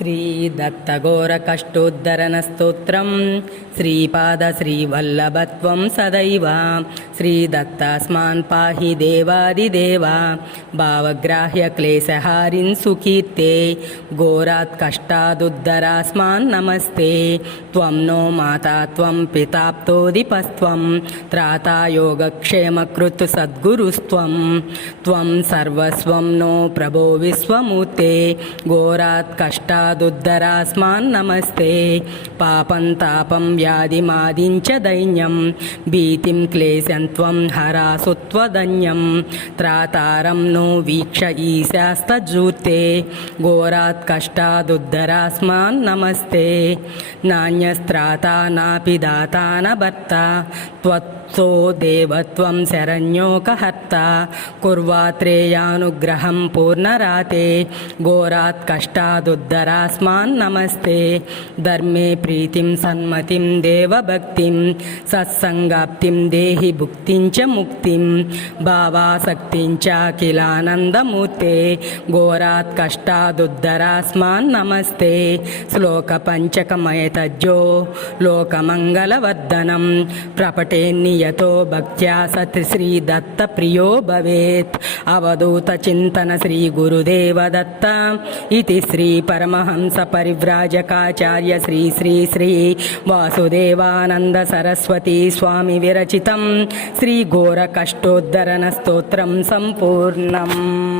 श्रीदत्तघोरकष्टोद्धरणस्तोत्रं श्रीपादश्रीवल्लभत्वं सदैव श्रीदत्तास्मान् पाहि देवादिदेव भावग्राह्यक्लेशहारिन् सुकीर्ते घोरात् कष्टादुद्धरास्मान् नमस्ते त्वं नो माता त्वं पिताप्तोदिपस्त्वं त्राता योगक्षेमकृत् सद्गुरुस्त्वं त्वं सर्वस्वं नो प्रभो विश्वमूर्ते घोरात् कष्टादुद्धरास्मान् नमस्ते पापं तापं व्याधिमादिं च दैन्यं भीतिं क्लेशं त्वं हरासु त्वदन्यं त्रातारं नो वीक्ष ईशास्तज्जूते घोरात् कष्टादुद्धरास्मान् नमस्ते नान्यस्त्राता नापि दाता न भर्ता त्वत्सो देवत्वं शरण्योकहर्ता कुर्वात्रेयानुग्रहं पूर्णराते घोरात् कष्टादुद्धरास्मान् नमस्ते धर्मे प्रीतिं सन्मतिं देवभक्तिं सत्सङ्गाप्तिं देहि भुक्तिं च मुक्तिं भावासक्तिं च किलानन्दमूर्ते घोरात् कष्टादुद्धरास्मान् नमस्ते श्लोकपञ्चकमयतज्जो लोकमङ्गलवर्धनं प्रपठेन्नियतो भक्त्या सत् श्रीदत्तप्रियो भवेत् अवधूतचिन्तन श्रीगुरुदेवदत्त इति श्री परमहंस परिव्राजकाचार्य श्री श्री श्री वासुदेवानंद सरस्वती स्वामी विरचितं श्री घोर कष्टोद्धरण स्तोत्रं संपूर्णम्।